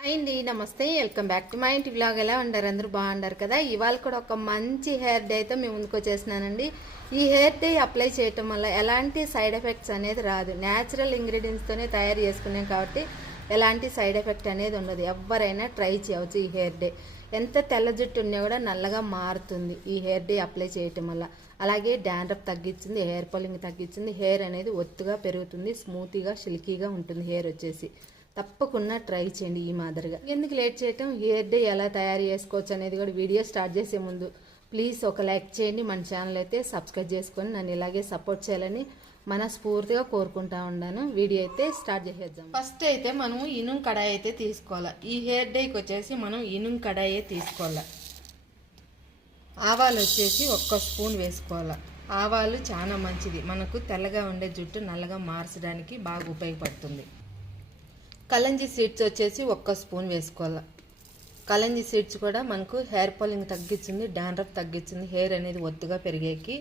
Hi అండి నమస్తే. Welcome back to మా ఇంటి బ్లాగ్ ఎలా ఉండారు అందరూ బాగుండారు కదా? ఇవాళ కూడా ఒక మంచి హెయిర్ డే అయితే మేము ముందుకు వచ్చేసినానండి ఈ హెయిర్ డే అప్లై చేయటం వల్ల ఎలాంటి సైడ్ ఎఫెక్ట్స్ అనేది రాదు. న్యాచురల్ ఇంగ్రీడియంట్స్తోనే తయారు చేసుకున్నాం కాబట్టి ఎలాంటి సైడ్ ఎఫెక్ట్ అనేది ఉండదు. ఎవరైనా ట్రై చేయవచ్చు ఈ హెయిర్ డే. ఎంత తెల్ల జుట్టు ఉన్నా కూడా నల్లగా మారుతుంది ఈ హెయిర్ డే అప్లై చేయటం వల్ల. అలాగే డాండ్రఫ్ తగ్గించింది హెయిర్ పాలింగ్ తగ్గించింది. హెయిర్ అనేది ఒత్తుగా పెరుగుతుంది స్మూతీగా సిల్కీగా ఉంటుంది హెయిర్ వచ్చేసి. తప్పకుండా ట్రై చేయండి ఈ మాదిరిగా. ఎందుకు లేట్ చేయటం? హెయిర్ డే ఎలా తయారు చేసుకోవచ్చు అనేది కూడా వీడియో స్టార్ట్ చేసే ముందు. ప్లీజ్ ఒక లైక్ చేయండి. మన ఛానల్ అయితే సబ్స్క్రైబ్ చేసుకొని నన్ను ఇలాగే సపోర్ట్ చేయాలని మనస్ఫూర్తిగా కోరుకుంటా ఉన్నాను వీడియో అయితే స్టార్ట్ చేసేద్దాం. ఫస్ట్ అయితే మనం ఇనుం కడాయి అయితే తీసుకోవాలి? ఈ హెయిర్ డేకి వచ్చేసి మనం ఇనుం కడాయి తీసుకోవాలి? ఆవాలు వచ్చేసి ఒక్క స్పూన్ వేసుకోవాలి? ఆవాలు చాలా మంచిది. మనకు తెల్లగా ఉండే జుట్టు నల్లగా మార్చడానికి బాగా ఉపయోగపడుతుంది. కలంజీ సీడ్స్ వచ్చేసి ఒక్క స్పూన్ వేసుకోవాలి. కలంజీ సీడ్స్ కూడా మనకు హెయిర్ ఫాలింగ్ తగ్గించింది డాండ్రఫ్ తగ్గించింది హెయిర్ అనేది ఒత్తుగా పెరిగేకి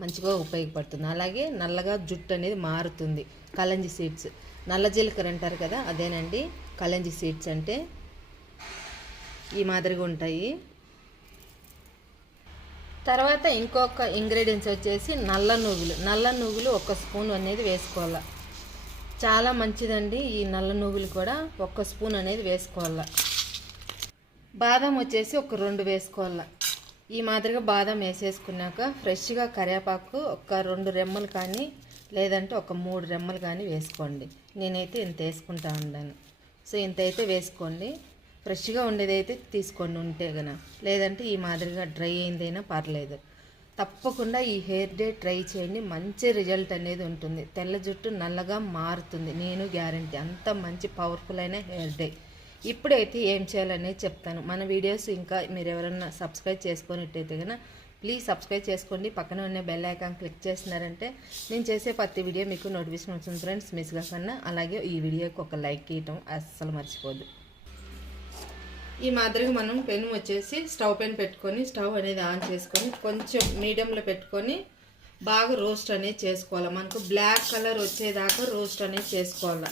మంచిగా ఉపయోగపడుతుంది. అలాగే నల్లగా జుట్టు అనేది మారుతుంది కలంజీ సీడ్స్. నల్ల జీలకర్ర అంటారు కదా అదేనండి. కలంజీ సీడ్స్ అంటే ఈ మాదిరిగా ఉంటాయి. తర్వాత ఇంకొక ఇంగ్రీడియంట్స్ వచ్చేసి నల్ల నువ్వులు. నల్ల నువ్వులు ఒక స్పూన్ అనేది వేసుకోవాలి. చాలా మంచిదండి ఈ నల్ల నువ్వులు కూడా. ఒక్క స్పూన్ అనేది వేసుకోవాలా. బాదం వచ్చేసి ఒక రెండు వేసుకోవాలా. ఈ మాదిరిగా బాదం వేసేసుకున్నాక ఫ్రెష్గా కరివేపాకు ఒక రెండు రెమ్మలు కానీ లేదంటే ఒక మూడు రెమ్మలు కానీ వేసుకోండి. నేనైతే ఇంత వేసుకుంటా ఉన్నాను సో ఇంత అయితే వేసుకోండి. ఫ్రెష్గా ఉండేదైతే తీసుకోండి ఉంటే కనుక లేదంటే ఈ మాదిరిగా డ్రై అయిందైనా పర్లేదు. తప్పకుండా ఈ హెయిర్ డే ట్రై చేయండి. మంచి రిజల్ట్ అనేది ఉంటుంది. తెల్ల జుట్టు నల్లగా మారుతుంది. నేను గ్యారంటీ. అంత మంచి పవర్ఫుల్ అయిన హెయిర్ డే. ఇప్పుడైతే ఏం చేయాలనేది చెప్తాను. మన వీడియోస్ ఇంకా మీరు ఎవరైనా సబ్స్క్రైబ్ చేసుకున్నట్టయితే కనుక ప్లీజ్ సబ్స్క్రైబ్ చేసుకోండి. పక్కన ఉన్న బెల్ ఐకాన్ క్లిక్ చేసినారంటే నేను చేసే ప్రతి వీడియో మీకు నోటిఫికేషన్ వస్తుంది ఫ్రెండ్స్ మిస్ కాకుండా అలాగే ఈ వీడియోకి ఒక లైక్ ఇవ్వటం అస్సలు మర్చిపోదు ఈ మాదిరిగా మనం పెను వచ్చేసి స్టవ్ పైన పెట్టుకొని స్టవ్ అనేది ఆన్ చేసుకొని కొంచెం మీడియంలో పెట్టుకొని బాగా రోస్ట్ అనేది చేసుకోవాలి. మనకు బ్లాక్ కలర్ వచ్చేదాకా రోస్ట్ అనేది చేసుకోవాలి.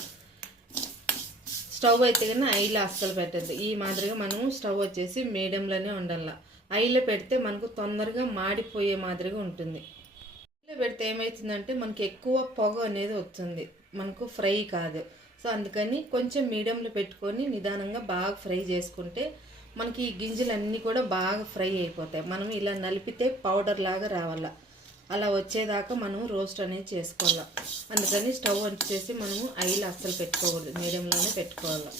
స్టవ్ అయితే కానీ ఐలో అస్సలు పెట్టద్దు. ఈ మాదిరిగా మనము స్టవ్ వచ్చేసి మీడియంలోనే ఉండాలి. ఐలో పెడితే మనకు తొందరగా మాడిపోయే మాదిరిగా ఉంటుంది. ఐలో పెడితే ఏమవుతుందంటే మనకి ఎక్కువ పొగ అనేది వస్తుంది. మనకు ఫ్రై కాదు. సో అందుకని కొంచెం మీడియంలో పెట్టుకొని నిదానంగా బాగా ఫ్రై చేసుకుంటే మనకి ఈ గింజలన్నీ కూడా బాగా ఫ్రై అయిపోతాయి. మనం ఇలా నలిపితే పౌడర్ లాగా రావాల. అలా వచ్చేదాకా మనం రోస్ట్ అనేది చేసుకోవాలి. అందుకని స్టవ్ వచ్చేసి మనము ఐలు అస్సలు పెట్టుకోకూడదు. మీడియంలోనే పెట్టుకోవాలి.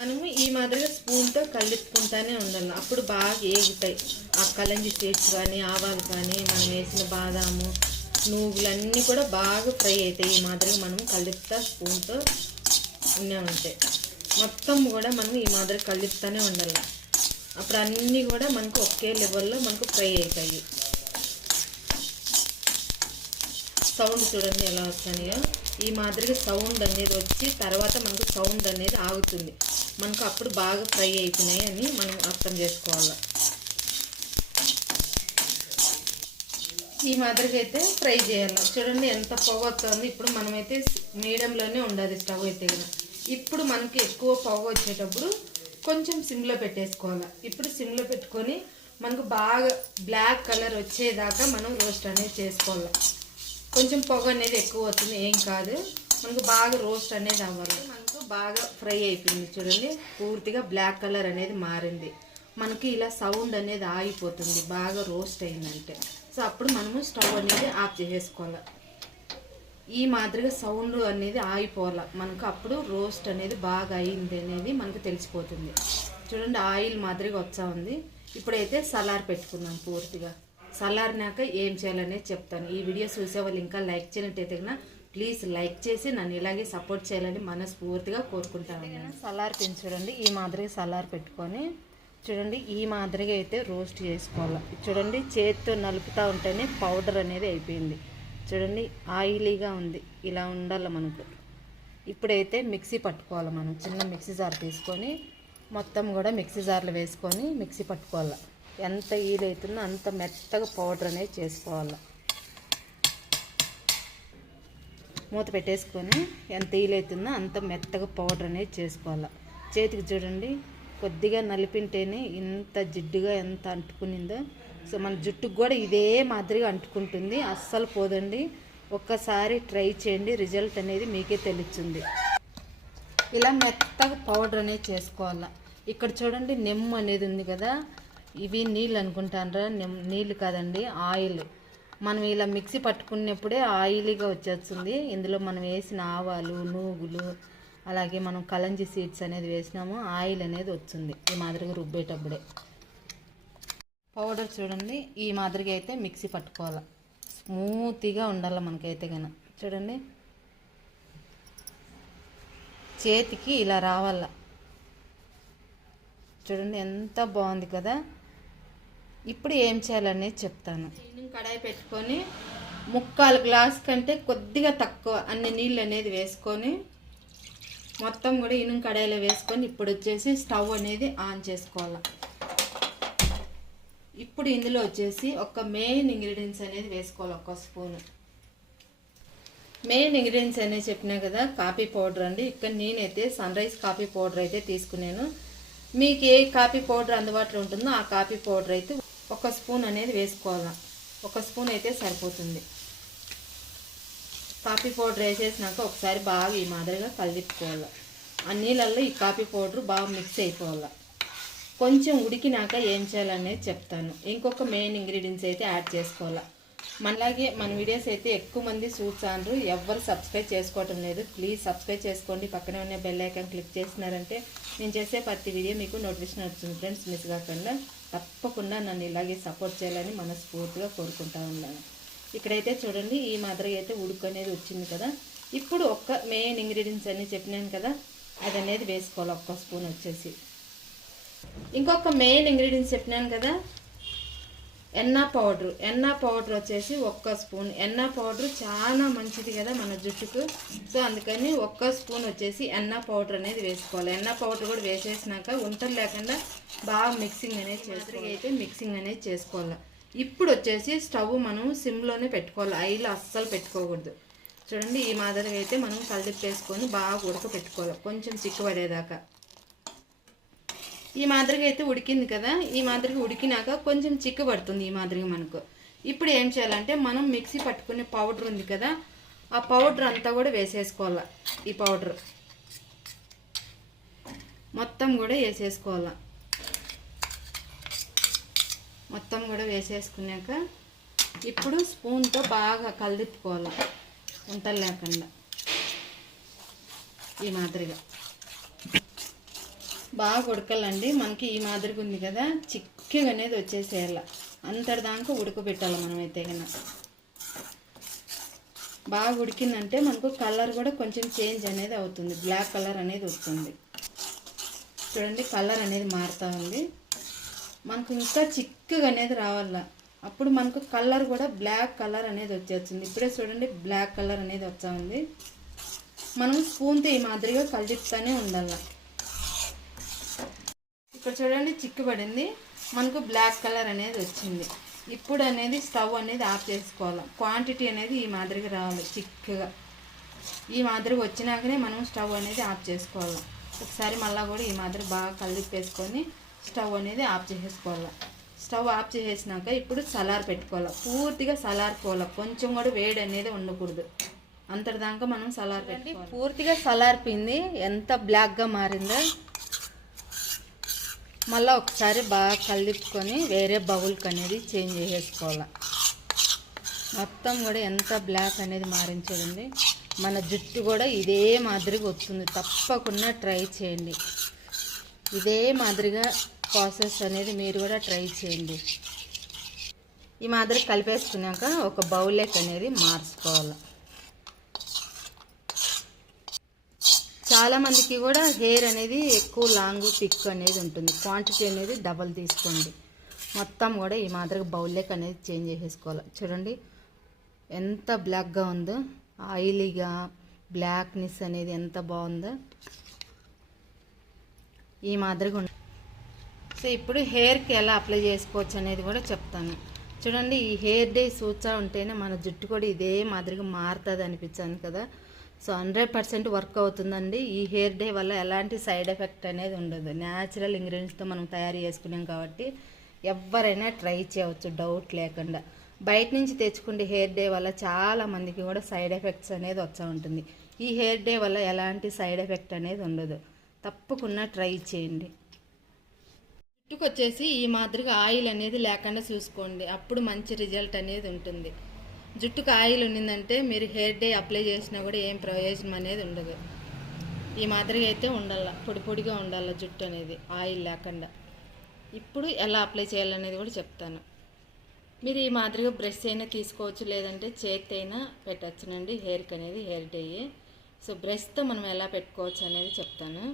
మనము ఈ మాదిరిగా స్పూన్తో కలుపుకుంటానే ఉండాలి. అప్పుడు బాగా ఏగుతాయి. ఆ కలంజి సీడ్స్ కానీ ఆవాలు కానీ మనం వేసిన బాదాము నువ్వులన్నీ కూడా బాగా ఫ్రై అవుతాయి. ఈ మాదిరిగా మనం కలుపుతా స్పూన్తో ఉన్నామంటే మొత్తం కూడా మనం ఈ మాదిరి కలుపుతానే ఉండాలి. అప్పుడు అన్నీ కూడా మనకు ఒకే లెవెల్లో మనకు ఫ్రై అవుతాయి. సౌండ్ చూడండి ఎలా వస్తున్నాయో. ఈ మాదిరిగా సౌండ్ అనేది వచ్చి తర్వాత మనకు సౌండ్ అనేది ఆగుతుంది. మనకు అప్పుడు బాగా ఫ్రై అవుతున్నాయి అని మనం అర్థం చేసుకోవాలి. ఈ మాదిరిగా అయితే ఫ్రై చేయాలి. చూడండి ఎంత పొగ వస్తుంది. ఇప్పుడు మనమైతే మీడియంలోనే ఉండాలి స్టవ్ అయితే కదా ఇప్పుడు మనకి ఎక్కువ పొగ వచ్చేటప్పుడు కొంచెం సిమ్లో పెట్టేసుకోవాలి. ఇప్పుడు సిమ్లో పెట్టుకొని మనకు బాగా బ్లాక్ కలర్ వచ్చేదాకా మనం రోస్ట్ అనేది చేసుకోవాలి. కొంచెం పొగ అనేది ఎక్కువ వస్తుంది. ఏం కాదు. మనకు బాగా రోస్ట్ అనేది అవ్వాలి. మనకు బాగా ఫ్రై అయిపోయింది. చూడండి. పూర్తిగా బ్లాక్ కలర్ అనేది మారింది. మనకి ఇలా సౌండ్ అనేది ఆగిపోతుంది. బాగా రోస్ట్ అయిందంటే. సో అప్పుడు మనము స్టవ్ అనేది ఆఫ్ చేసేసుకోవాలి. ఈ మాదిరిగా సౌండ్ అనేది ఆగిపోవాలి. మనకు అప్పుడు రోస్ట్ అనేది బాగా అయింది అనేది మనకు తెలిసిపోతుంది. చూడండి ఆయిల్ మాదిరిగా వచ్చా ఉంది. ఇప్పుడైతే సలార్ పెట్టుకున్నాం పూర్తిగా. సలారినాక ఏం చేయాలనేది చెప్తాను. ఈ వీడియో చూసే వాళ్ళు ఇంకా లైక్ చేయనట్టయితే కన్నా ప్లీజ్ లైక్ చేసి నన్ను ఇలాగే సపోర్ట్ చేయాలని మనస్ఫూర్తిగా కోరుకుంటాను సలార్ పెంచుడండి ఈ మాదిరిగా సలార్ పెట్టుకొని చూడండి ఈ మాదిరిగా అయితే రోస్ట్ చేసుకోవాలి. చూడండి చేతితో నలుపుతూ ఉంటేనే పౌడర్ అనేది అయిపోయింది. చూడండి ఆయిలీగా ఉంది. ఇలా ఉండాలి మనకు. ఇప్పుడైతే మిక్సీ పట్టుకోవాలి మనం. చిన్న మిక్సీ జార్ తీసుకొని మొత్తం కూడా మిక్సీ జార్లో వేసుకొని మిక్సీ పట్టుకోవాలి. ఎంత ఈలవుతుందో అంత మెత్తగా పౌడర్ అనేది చేసుకోవాలి. మూత పెట్టేసుకొని ఎంత ఈలవుతుందో అంత మెత్తగా పౌడర్ అనేది చేసుకోవాలి. చేతికి చూడండి కొద్దిగా నలిపింటేనే ఇంత జిడ్డుగా ఎంత అంటుకునిందో. సో మన జుట్టుకు కూడా ఇదే మాదిరిగా అంటుకుంటుంది. అస్సలు పోదండి. ఒక్కసారి ట్రై చేయండి. రిజల్ట్ అనేది మీకే తెలుస్తుంది. ఇలా మెత్తగా పౌడర్ అనేది చేసుకోవాలా. ఇక్కడ చూడండి నిమ్మ అనేది ఉంది కదా. ఇవి నీళ్ళు అనుకుంటానరా. నెమ్ నీళ్ళు కాదండి ఆయిల్. మనం ఇలా మిక్సీ పట్టుకున్నప్పుడే ఆయిలీగా వచ్చేస్తుంది. ఇందులో మనం వేసిన ఆవాలు నూగులు అలాగే మనం కలంజి సీడ్స్ అనేది వేసినాము ఆయిల్ అనేది వచ్చింది ఈ మాదిరిగా రుబ్బేటప్పుడే. పౌడర్ చూడండి ఈ మాదిరిగా అయితే మిక్సీ పట్టుకోవాలి. స్మూత్గా ఉండాలి మనకైతే కనుక చూడండి. చేతికి ఇలా రావాల. చూడండి ఎంత బాగుంది కదా. ఇప్పుడు ఏం చేయాలనేది చెప్తాను. కడాయి పెట్టుకొని ముక్కాలు గ్లాస్ కంటే కొద్దిగా తక్కువ అన్ని నీళ్ళు అనేది వేసుకొని మొత్తం కూడా ఇనుం కడాయిలో వేసుకొని ఇప్పుడు వచ్చేసి స్టవ్ అనేది ఆన్ చేసుకోవాలి. ఇప్పుడు ఇందులో వచ్చేసి ఒక మెయిన్ ఇంగ్రీడియంట్స్ అనేది వేసుకోవాలి ఒక స్పూన్. మెయిన్ ఇంగ్రీడియంట్స్ అనేది చెప్పినా కదా కాఫీ పౌడర్ అండి. ఇక్కడ నేనైతే సన్ రైజ్ కాఫీ పౌడర్ అయితే తీసుకున్నాను. మీకు ఏ కాఫీ పౌడర్ అందుబాటులో ఉంటుందో ఆ కాఫీ పౌడర్ అయితే ఒక స్పూన్ అనేది వేసుకోవాలి. ఒక స్పూన్ అయితే సరిపోతుంది. కాఫీ పౌడర్ వేసేసినాక ఒకసారి బాగా ఈ మాదిరిగా కలిపుకోవాలి ఆ నీళ్ళల్లో ఈ కాఫీ పౌడర్ బాగా మిక్స్ అయిపోవాలి. కొంచెం ఉడికినాక ఏం చేయాలనేది చెప్తాను. ఇంకొక మెయిన్ ఇంగ్రీడియంట్స్ అయితే యాడ్ చేసుకోవాలి. మనలాగే మన వీడియోస్ అయితే ఎక్కువ మంది చూసారు ఎవ్వరు సబ్స్క్రైబ్ చేసుకోవటం లేదు. ప్లీజ్ సబ్స్క్రైబ్ చేసుకోండి. పక్కనే ఉన్న బెల్ ఐకాన్ క్లిక్ చేసినారంటే నేను చేసే ప్రతి వీడియో మీకు నోటిఫికేషన్ వస్తుంది ఫ్రెండ్స్ మిస్ కాకుండా తప్పకుండా నన్ను ఇలాగే సపోర్ట్ చేయాలని మనస్ఫూర్తిగా కోరుకుంటా ఉన్నాను. ఇక్కడైతే చూడండి ఈ మాదిరిగా అయితే ఉడుకు అనేది వచ్చింది కదా. ఇప్పుడు ఒక్క మెయిన్ ఇంగ్రీడియంట్స్ అన్నీ చెప్పినాను కదా అది అనేది వేసుకోవాలి ఒక్క స్పూన్ వచ్చేసి. ఇంకొక మెయిన్ ఇంగ్రీడియంట్స్ చెప్పినాను కదా ఎన్నా పౌడర్. ఎన్నా పౌడర్ వచ్చేసి ఒక్క స్పూన్. ఎన్నా పౌడర్ చాలా మంచిది కదా మన జుట్టుకు. సో అందుకని ఒక్క స్పూన్ వచ్చేసి ఎన్నా పౌడర్ అనేది వేసుకోవాలి. ఎన్నా పౌడర్ కూడా వేసేసినాక ఉంటలు లేకుండా బాగా మిక్సింగ్ అనేది చేసుకోవాలి. అయితే మిక్సింగ్ అనేది చేసుకోవాలి. ఇప్పుడు వచ్చేసి స్టవ్ మనం సిమ్లోనే పెట్టుకోవాలి. ఐలో అస్సలు పెట్టుకోకూడదు. చూడండి ఈ మాదిరిగా అయితే మనం కలిపేసుకొని బాగా ఉడక పెట్టుకోవాలి కొంచెం చిక్కుపడేదాకా ఈ మాదిరిగా అయితే ఉడికింది కదా ఈ మాదిరిగా ఉడికినాక కొంచెం చిక్కు పడుతుంది ఈ మాదిరిగా మనకు. ఇప్పుడు ఏం చేయాలంటే మనం మిక్సీ పట్టుకునే పౌడర్ ఉంది కదా ఆ పౌడర్ అంతా కూడా వేసేసుకోవాలి ఈ పౌడర్. మొత్తం కూడా వేసేసుకోవాలి. మొత్తం కూడా వేసేసుకున్నాక ఇప్పుడు స్పూన్తో బాగా కలిదిప్పుకోవాలి. ఉంటలు లేకుండా. ఈ మాదిరిగా. బాగా ఉడకాలండి. మనకి ఈ మాదిరిగా ఉంది కదా. చిక్కగా అనేది వచ్చేసేయాల. అంతటిదాకా ఉడకబెట్టాలి మనమైతే కన్నా బాగా ఉడికిందంటే మనకు కలర్ కూడా కొంచెం చేంజ్ అనేది అవుతుంది. బ్లాక్ కలర్ అనేది వస్తుంది. చూడండి కలర్ అనేది మారుతూ ఉంది. మనకు ఇంకా చిక్కగా అనేది రావాల. అప్పుడు మనకు కలర్ కూడా బ్లాక్ కలర్ అనేది వచ్చేస్తుంది. ఇప్పుడే చూడండి బ్లాక్ కలర్ అనేది వచ్చా ఉంది. మనం స్పూన్తో ఈ మాదిరిగా కలిపిస్తూనే ఉండాలి. ఇక్కడ చూడండి చిక్కుబడింది. మనకు బ్లాక్ కలర్ అనేది వచ్చింది. ఇప్పుడు అనేది స్టవ్ అనేది ఆఫ్ చేసుకోవాలి. క్వాంటిటీ అనేది ఈ మాదిరిగా రావాలి చిక్కగా. ఈ మాదిరిగా వచ్చినాకనే మనం స్టవ్ అనేది ఆఫ్ చేసుకోవాలి. ఒకసారి మళ్ళీ కూడా ఈ మాదిరి బాగా కలిపేసుకొని స్టవ్ అనేది ఆఫ్ చేసేసుకోవాలి. స్టవ్ ఆఫ్ చేసేసినాక ఇప్పుడు సలార్ పెట్టుకోవాలి. పూర్తిగా సలార్కోవాలి. కొంచెం కూడా వేడి అనేది ఉండకూడదు. అంతటిదాకా మనం సలార్ పెట్టి పూర్తిగా సలార్పింది ఎంత బ్లాక్గా మారిందో. మళ్ళీ ఒకసారి బాగా కలిపుకొని వేరే బౌల్కి అనేది చేంజ్ చేసేసుకోవాలి. మొత్తం కూడా ఎంత బ్లాక్ అనేది మారించదండి. మన జుట్టు కూడా ఇదే మాదిరిగా వస్తుంది. తప్పకుండా ట్రై చేయండి. ఇదే మాదిరిగా ప్రాసెస్ అనేది మీరు కూడా ట్రై చేయండి. ఈ మాదిరి కలిపేసుకున్నాక ఒక బౌలెక్ అనేది మార్చుకోవాలి. చాలామందికి కూడా హెయిర్ అనేది ఎక్కువ లాంగ్ థిక్ అనేది ఉంటుంది. క్వాంటిటీ అనేది డబల్ తీసుకోండి. మొత్తం కూడా ఈ మాదిరిగా బౌలెక్ అనేది చేంజ్ చేసేసుకోవాలి. చూడండి ఎంత బ్లాక్గా ఉందో ఆయిలీగా బ్లాక్నెస్ అనేది ఎంత బాగుందో. ఈ మాదిరిగా సో ఇప్పుడు హెయిర్కి ఎలా అప్లై చేసుకోవచ్చు అనేది కూడా చెప్తాను. చూడండి ఈ హెయిర్ డే సూచా ఉంటేనే మన జుట్టు కూడా ఇదే మాదిరిగా మారుతుంది అనిపించాను కదా. సో హండ్రెడ్ పర్సెంట్ వర్క్ అవుతుందండి. ఈ హెయిర్ డే వల్ల ఎలాంటి సైడ్ ఎఫెక్ట్ అనేది ఉండదు. న్యాచురల్ ఇంగ్రీడియంట్స్తో మనం తయారు చేసుకున్నాం కాబట్టి ఎవరైనా ట్రై చేయవచ్చు డౌట్ లేకుండా. బయట నుంచి తెచ్చుకుంటే హెయిర్ డే వల్ల చాలా మందికి కూడా సైడ్ ఎఫెక్ట్స్ అనేది వచ్చా ఉంటుంది. ఈ హెయిర్ డే వల్ల ఎలాంటి సైడ్ ఎఫెక్ట్ అనేది ఉండదు. తప్పకుండా ట్రై చేయండి. జుట్టుకు వచ్చేసి ఈ మాదిరిగా ఆయిల్ అనేది లేకుండా చూసుకోండి. అప్పుడు మంచి రిజల్ట్ అనేది ఉంటుంది. జుట్టుకు ఆయిల్ ఉన్నిందంటే మీరు హెయిర్ డే అప్లై చేసినా కూడా ఏం ప్రయోజనం అనేది ఉండదు. ఈ మాదిరిగా అయితే ఉండాల పొడి పొడిగా ఉండాల జుట్టు అనేది ఆయిల్ లేకుండా. ఇప్పుడు ఎలా అప్లై చేయాలనేది కూడా చెప్తాను. మీరు ఈ మాదిరిగా బ్రష్ అయినా తీసుకోవచ్చు లేదంటే చేతి అయినా పెట్టచ్చునండి హెయిర్కి అనేది హెయిర్ డే సో బ్రష్తో మనం ఎలా పెట్టుకోవచ్చు అనేది చెప్తాను.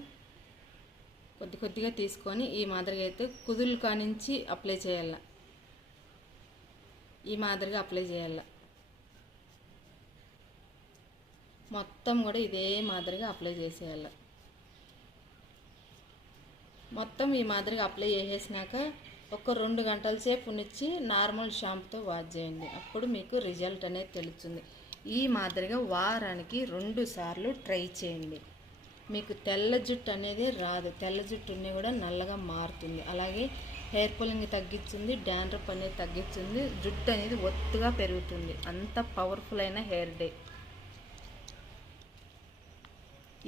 కొద్ది కొద్దిగా తీసుకొని ఈ మాదిరిగా అయితే కుదులు కానించి అప్లై చేయాల. ఈ మాదిరిగా అప్లై చేయాల. మొత్తం కూడా ఇదే మాదిరిగా అప్లై చేసేయాల. మొత్తం ఈ మాదిరిగా అప్లై చేసేసినాక ఒక రెండు గంటల సేపు ఉనిచ్చి నార్మల్ షాంపుతో వాష్ చేయండి. అప్పుడు మీకు రిజల్ట్ అనేది తెలుస్తుంది. ఈ మాదిరిగా వారానికి రెండు సార్లు ట్రై చేయండి. మీకు తెల్ల జుట్టు అనేది రాదు. తెల్ల జుట్టు ఉన్నీ కూడా నల్లగా మారుతుంది. అలాగే హెయిర్ పులింగ్ తగ్గిస్తుంది డాండ్రప్ అనేది తగ్గిస్తుంది జుట్టు అనేది ఒత్తుగా పెరుగుతుంది. అంత పవర్ఫుల్ అయిన హెయిర్ డే.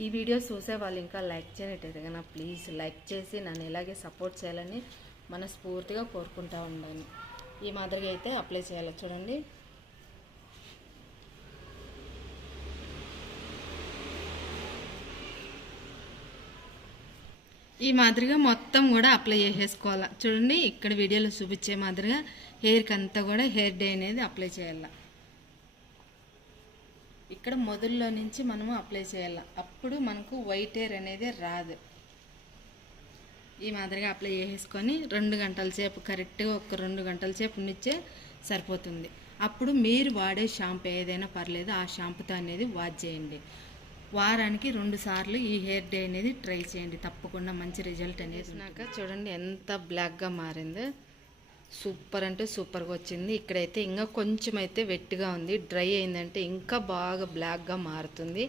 ఈ వీడియో చూసే వాళ్ళు ఇంకా లైక్ చేయనట్టయితే కన్నా ప్లీజ్ లైక్ చేసి నన్ను ఇలాగే సపోర్ట్ చేయాలని మనస్ఫూర్తిగా కోరుకుంటా ఉన్నాను ఈ మాదిరిగా అయితే అప్లై చేయాలి. చూడండి. ఈ మాదిరిగా మొత్తం కూడా అప్లై చేసేసుకోవాలి. చూడండి ఇక్కడ వీడియోలో చూపించే మాదిరిగా హెయిర్కి అంతా కూడా హెయిర్ డే అనేది అప్లై చేయాలి. ఇక్కడ మొదల్లో నుంచి మనము అప్లై చేయాలి. అప్పుడు మనకు వైట్ హెయిర్ అనేది రాదు. ఈ మాదిరిగా అప్లై చేసేసుకొని రెండు గంటల సేపు కరెక్ట్గా ఒక రెండు గంటల సేపు నుంచే సరిపోతుంది. అప్పుడు మీరు వాడే షాంపూ ఏదైనా పర్లేదు ఆ షాంపూతో అనేది వాష్ చేయండి. వారానికి రెండు సార్లు ఈ హెయిర్ డే అనేది ట్రై చేయండి. తప్పకుండా మంచి రిజల్ట్ అనేది నాక చూడండి ఎంత బ్లాక్గా మారిందో. సూపర్ అంటే సూపర్గా వచ్చింది. ఇక్కడైతే ఇంకా కొంచెం అయితే వెట్టిగా ఉంది. డ్రై అయిందంటే ఇంకా బాగా బ్లాక్గా మారుతుంది.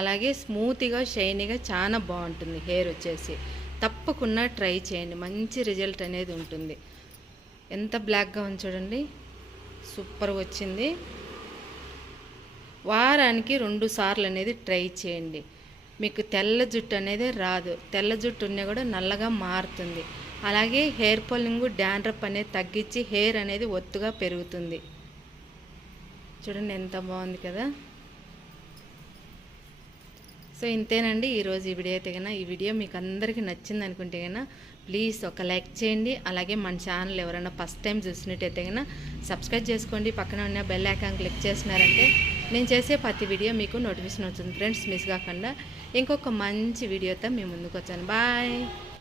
అలాగే స్మూత్గా షైనీగా చాలా బాగుంటుంది హెయిర్ వచ్చేసి. తప్పకుండా ట్రై చేయండి. మంచి రిజల్ట్ అనేది ఉంటుంది. ఎంత బ్లాక్గా ఉంది చూడండి. సూపర్గా వచ్చింది. వారానికి రెండు సార్లు అనేది ట్రై చేయండి. మీకు తెల్ల జుట్టు అనేది రాదు. తెల్ల జుట్టు ఉన్నా కూడా నల్లగా మారుతుంది. అలాగే హెయిర్ ఫాలింగ్ డాండ్రప్ అనేది తగ్గించి హెయిర్ అనేది ఒత్తుగా పెరుగుతుంది. చూడండి ఎంత బాగుంది కదా. సో ఇంతేనండి. ఈరోజు ఈ వీడియో అయితే కన్నా ఈ వీడియో మీకు అందరికీ నచ్చింది అనుకుంటే కన్నా ప్లీజ్ ఒక లైక్ చేయండి. అలాగే మన ఛానల్ ఎవరైనా ఫస్ట్ టైం చూసినట్టయితే కనుక సబ్స్క్రైబ్ చేసుకోండి. పక్కన ఉన్న బెల్ ఐకాన్ క్లిక్ చేసినారంటే నేను చేసే ప్రతి వీడియో మీకు నోటిఫికేషన్ వస్తుంది. ఫ్రెండ్స్ మిస్ కాకుండా ఇంకొక మంచి వీడియోతో మేము ముందుకు వచ్చాను. బాయ్.